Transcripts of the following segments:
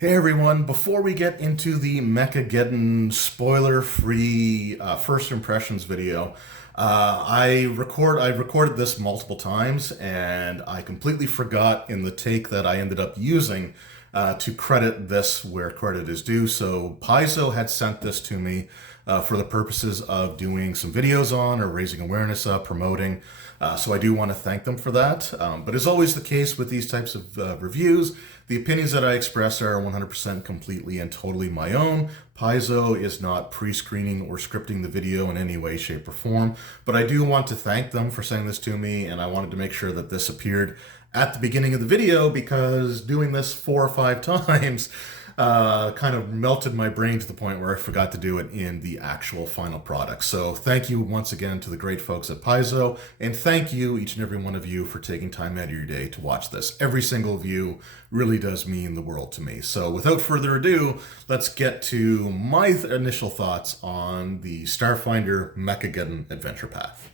Hey everyone, before we get into the Mechageddon spoiler-free first impressions video, I recorded this multiple times and I completely forgot in the take that I ended up using to credit this where credit is due. So Paizo had sent this to me for the purposes of doing some videos on or raising awareness of, promoting. So I do want to thank them for that. But as always the case with these types of reviews, the opinions that I express are 100% completely and totally my own. Paizo is not pre-screening or scripting the video in any way, shape, or form. But I do want to thank them for sending this to me, and I wanted to make sure that this appeared at the beginning of the video because doing this 4 or 5 times kind of melted my brain to the point where I forgot to do it in the actual final product. So thank you once again to the great folks at Paizo, and thank you, each and every one of you, for taking time out of your day to watch this. Every single view really does mean the world to me. So without further ado, let's get to my initial thoughts on the Starfinder Mechageddon adventure path.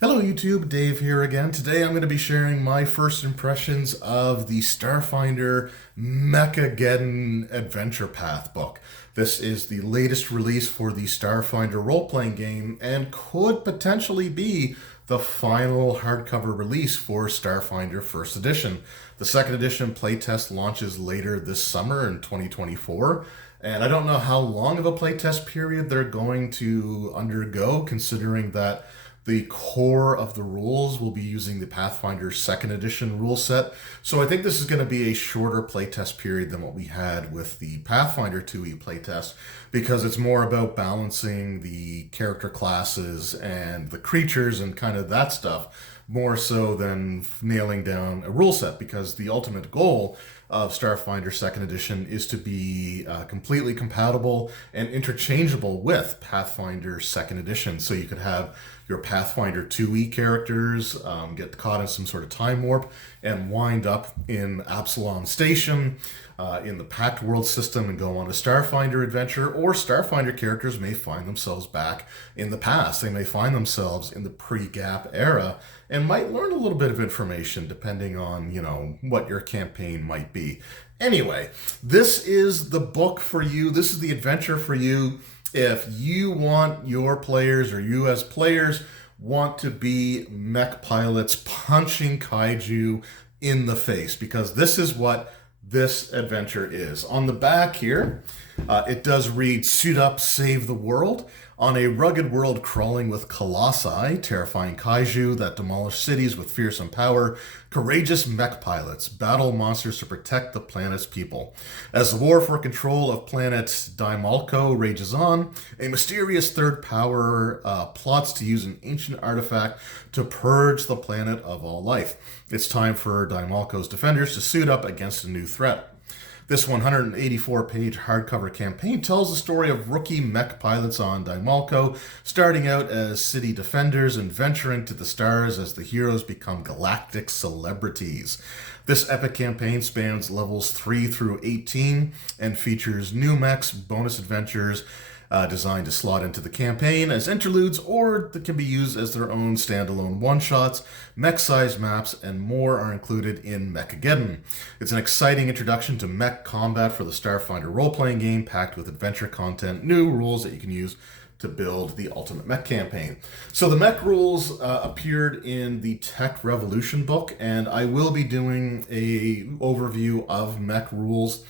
Hello YouTube, Dave here again. Today I'm going to be sharing my first impressions of the Starfinder Mechageddon Adventure Path book. This is the latest release for the Starfinder role-playing game and could potentially be the final hardcover release for Starfinder First Edition. The second edition playtest launches later this summer in 2024. And I don't know how long of a playtest period they're going to undergo, considering that the core of the rules will be using the Pathfinder second edition rule set. So I think this is going to be a shorter playtest period than what we had with the Pathfinder 2e playtest, because it's more about balancing the character classes and the creatures and kind of that stuff, more so than nailing down a rule set, because the ultimate goal of Starfinder second edition is to be completely compatible and interchangeable with Pathfinder second edition. So you could have your Pathfinder 2e characters get caught in some sort of time warp and wind up in Absalom Station in the Pact World system and go on a Starfinder adventure, or Starfinder characters may find themselves back in the past. They may find themselves in the pre-GAP era and might learn a little bit of information depending on, what your campaign might be. Anyway, this is the book for you. This is the adventure for you if you want your players, or you as players want to be mech pilots punching kaiju in the face, because this is what this adventure is. On the back here, it does read, "Suit up, save the world." On a rugged world crawling with colossi, terrifying kaiju that demolish cities with fearsome power, courageous mech pilots battle monsters to protect the planet's people. As the war for control of planet Dimalco rages on, a mysterious third power plots to use an ancient artifact to purge the planet of all life. It's time for Dimalco's defenders to suit up against a new threat. This 184-page hardcover campaign tells the story of rookie mech pilots on Dimalco, starting out as city defenders and venturing to the stars as the heroes become galactic celebrities. This epic campaign spans levels 3 through 18 and features new mechs, bonus adventures, designed to slot into the campaign as interludes, or that can be used as their own standalone one-shots. Mech-sized maps and more are included in Mechageddon. It's an exciting introduction to mech combat for the Starfinder role-playing game, packed with adventure content, new rules that you can use to build the ultimate mech campaign. So the mech rules appeared in the Tech Revolution book, and I will be doing a overview of mech rules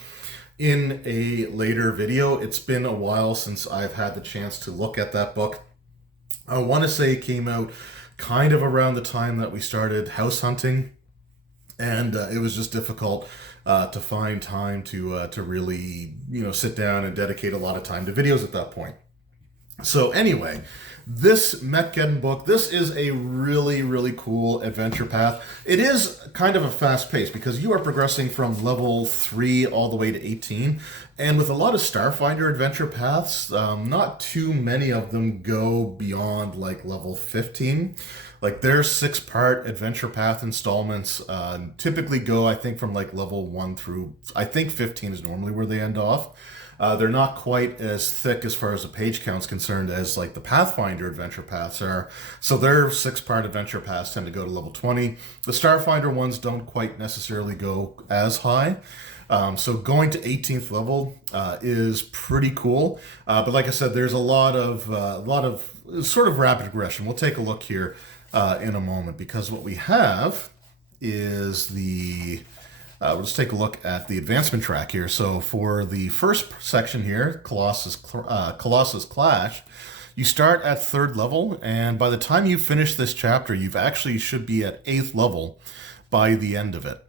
in a later video. It's been a while since I've had the chance to look at that book. I want to say it came out kind of around the time that we started house hunting, and it was just difficult to find time to really sit down and dedicate a lot of time to videos at that point. So anyway, this Mechageddon book, this is a really, really cool adventure path. It is kind of a fast pace because you are progressing from level 3 all the way to 18. And with a lot of Starfinder adventure paths, not too many of them go beyond like level 15. Like their 6-part adventure path installments typically go, I think, from like level 1 through, I think 15 is normally where they end off. They're not quite as thick as far as the page count's concerned as like the Pathfinder adventure paths are. So their 6-part adventure paths tend to go to level 20. The Starfinder ones don't quite necessarily go as high. So going to 18th level is pretty cool. But like I said, there's a lot of sort of rapid progression. We'll take a look here in a moment, because what we have is we'll just take a look at the advancement track here. So for the first section here, Colossus Clash, you start at 3rd level, and by the time you finish this chapter, you've actually should be at 8th level by the end of it.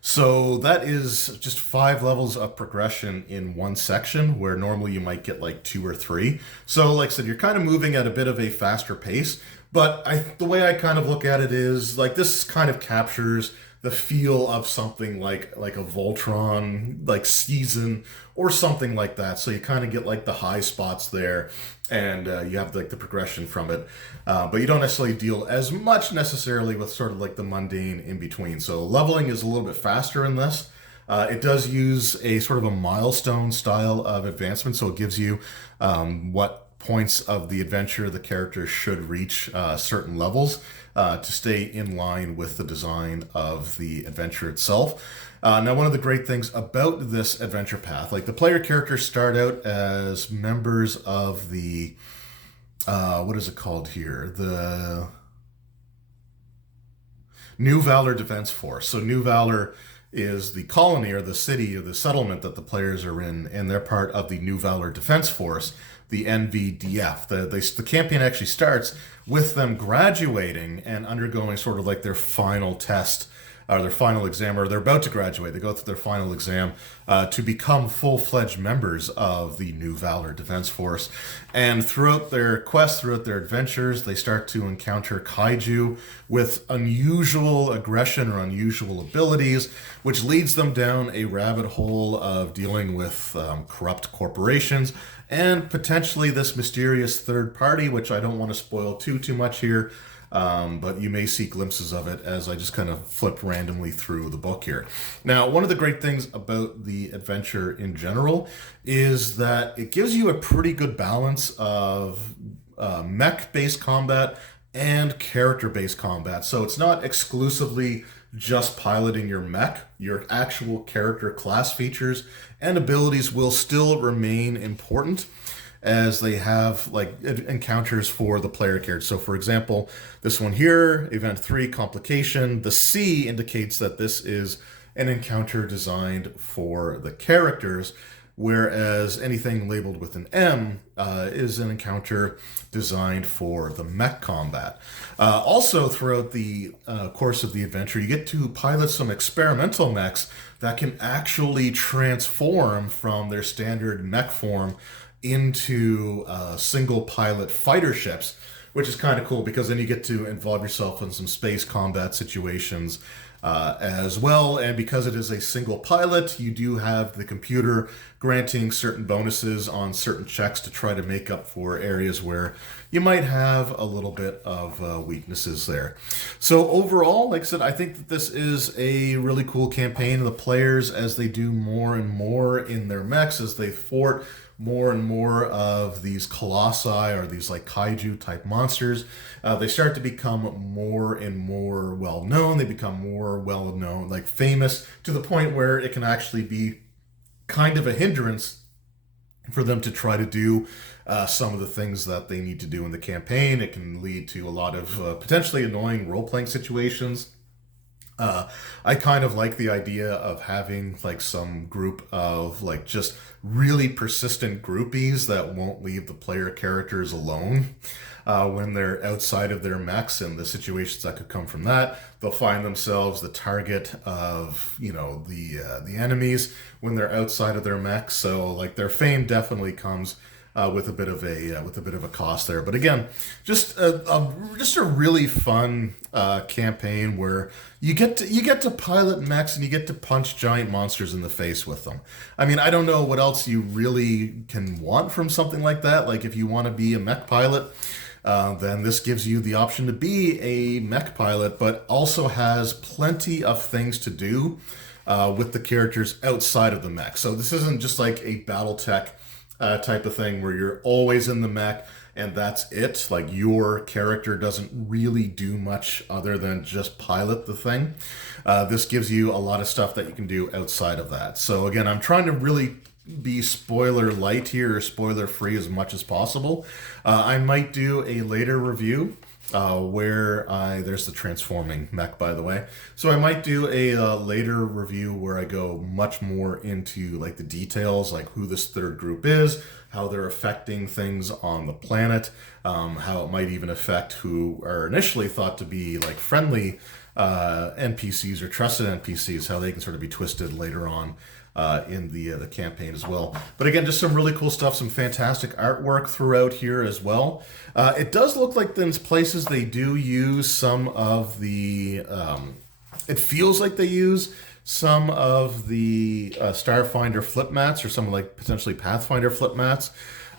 So that is just 5 levels of progression in one section, where normally you might get like 2 or 3. So like I said, you're kind of moving at a bit of a faster pace. But the way I kind of look at it is like this kind of captures the feel of something like a Voltron like season or something like that. So you kind of get like the high spots there, and you have like the progression from it. But you don't necessarily deal as much necessarily with sort of like the mundane in between. So leveling is a little bit faster in this. It does use a sort of a milestone style of advancement, so it gives you what points of the adventure the character should reach certain levels to stay in line with the design of the adventure itself. Now, one of the great things about this adventure path, like the player characters start out as members of the, what is it called here? The New Valor Defense Force. So New Valor is the colony or the city or the settlement that the players are in, and they're part of the New Valor Defense Force, the NVDF. The campaign actually starts with them graduating and undergoing sort of like their final test or their final exam, or they're about to graduate. They go through their final exam to become full-fledged members of the New Valor Defense Force. And throughout their quests, throughout their adventures, they start to encounter kaiju with unusual aggression or unusual abilities, which leads them down a rabbit hole of dealing with corrupt corporations and potentially this mysterious third party, which I don't want to spoil too much here. But you may see glimpses of it as I just kind of flip randomly through the book here. Now, one of the great things about the adventure in general is that it gives you a pretty good balance of mech-based combat and character-based combat. So it's not exclusively just piloting your mech. Your actual character class features and abilities will still remain important, as they have like encounters for the player character. So for example, this one here, Event 3, Complication, the C indicates that this is an encounter designed for the characters, whereas anything labeled with an M is an encounter designed for the mech combat. Also, throughout the course of the adventure, you get to pilot some experimental mechs that can actually transform from their standard mech form into single pilot fighter ships, which is kind of cool because then you get to involve yourself in some space combat situations as well. And because it is a single pilot, you do have the computer granting certain bonuses on certain checks to try to make up for areas where you might have a little bit of weaknesses there. So overall, like I said, I think that this is a really cool campaign. The players, as they do more and more in their mechs, as they thwart more and more of these colossi or these like kaiju type monsters, they start to become more and more well known. They become more well known, like famous, to the point where it can actually be kind of a hindrance for them to try to do some of the things that they need to do in the campaign. It can lead to a lot of potentially annoying role-playing situations. I kind of like the idea of having like some group of like just really persistent groupies that won't leave the player characters alone when they're outside of their mechs, and the situations that could come from that. They'll find themselves the target of, you know, the enemies when they're outside of their mechs. So like their fame definitely comes with a bit of a cost there. But again, just a really fun campaign where you get to pilot mechs and you get to punch giant monsters in the face with them. I mean, I don't know what else you really can want from something like that. Like if you want to be a mech pilot, then this gives you the option to be a mech pilot, but also has plenty of things to do with the characters outside of the mech. So this isn't just like a BattleTech type of thing where you're always in the mech and that's it. Like, your character doesn't really do much other than just pilot the thing. This gives you a lot of stuff that you can do outside of that. So again, I'm trying to really be spoiler light here, or spoiler free as much as possible. I might do a later review there's the transforming mech, by the way. So I might do a later review where I go much more into like the details, like who this third group is, how they're affecting things on the planet, how it might even affect who are initially thought to be like friendly NPCs or trusted NPCs, how they can sort of be twisted later on in the campaign as well. But again, just some really cool stuff, some fantastic artwork throughout here as well. It does look like in places they do use some of the, it feels like they use some of the Starfinder flip mats, or some like potentially Pathfinder flip mats.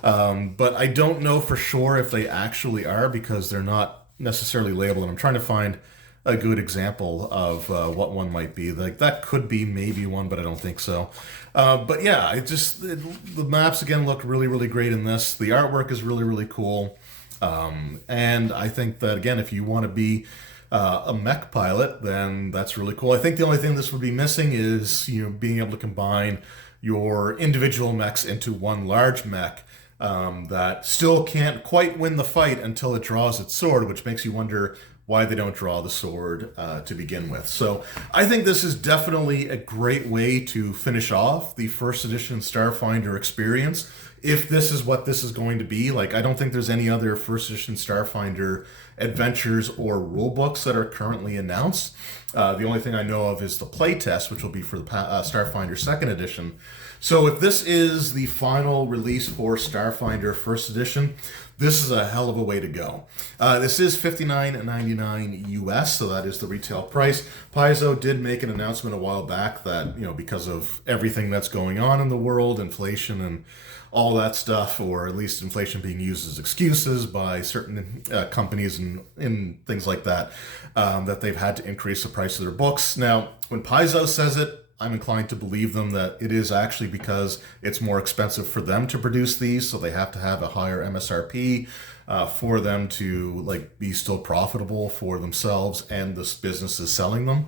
But I don't know for sure if they actually are, because they're not necessarily labeled. And I'm trying to find a good example of what one might be. Like, that could be maybe one, but I don't think so. But yeah, the maps again look really, really great in this. The artwork is really, really cool. And I think that, again, if you want to be a mech pilot, then that's really cool. I think the only thing this would be missing is, being able to combine your individual mechs into one large mech that still can't quite win the fight until it draws its sword, which makes you wonder why they don't draw the sword to begin with. So I think this is definitely a great way to finish off the first edition Starfinder experience, if this is what this is going to be. Like, I don't think there's any other first edition Starfinder adventures or rulebooks that are currently announced. The only thing I know of is the playtest, which will be for the Starfinder second edition. So if this is the final release for Starfinder first edition, this is a hell of a way to go. This is $59.99 US, so that is the retail price. Paizo did make an announcement a while back that, because of everything that's going on in the world, inflation and all that stuff, or at least inflation being used as excuses by certain companies and things like that, that they've had to increase the price of their books. Now, when Paizo says it, I'm inclined to believe them that it is actually because it's more expensive for them to produce these, so they have to have a higher MSRP for them to be still profitable for themselves and this business is selling them.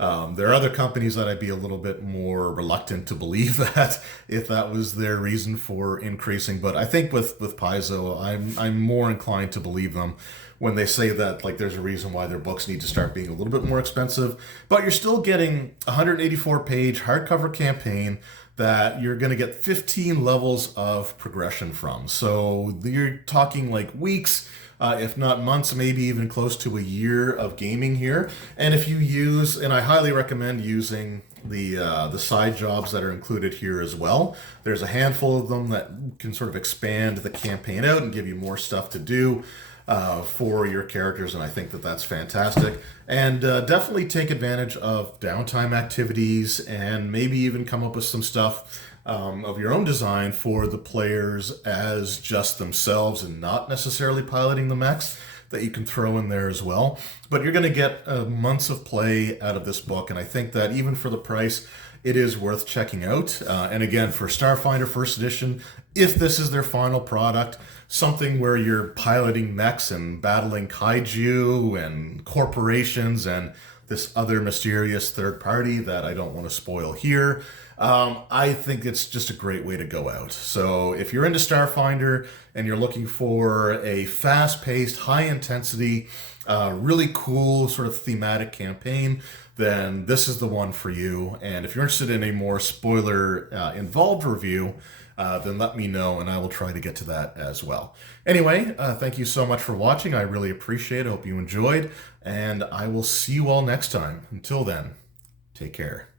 There are other companies that I'd be a little bit more reluctant to believe that, if that was their reason for increasing. But I think with Paizo, I'm more inclined to believe them when they say that there's a reason why their books need to start being a little bit more expensive. But you're still getting a 184-page hardcover campaign that you're going to get 15 levels of progression from. So you're talking weeks, if not months, maybe even close to a year of gaming here. And if you use, and I highly recommend using the side jobs that are included here as well. There's a handful of them that can sort of expand the campaign out and give you more stuff to do for your characters, and I think that that's fantastic. And definitely take advantage of downtime activities, and maybe even come up with some stuff of your own design for the players as just themselves, and not necessarily piloting the mechs, that you can throw in there as well. But you're going to get months of play out of this book, and I think that even for the price, it is worth checking out. And again, for Starfinder First Edition, if this is their final product, something where you're piloting mechs and battling kaiju and corporations and this other mysterious third party that I don't want to spoil here, I think it's just a great way to go out. So if you're into Starfinder and you're looking for a fast-paced, high-intensity, really cool sort of thematic campaign, then this is the one for you. And if you're interested in a more spoiler-involved review, then let me know, and I will try to get to that as well. Anyway, thank you so much for watching. I really appreciate it. I hope you enjoyed, and I will see you all next time. Until then, take care.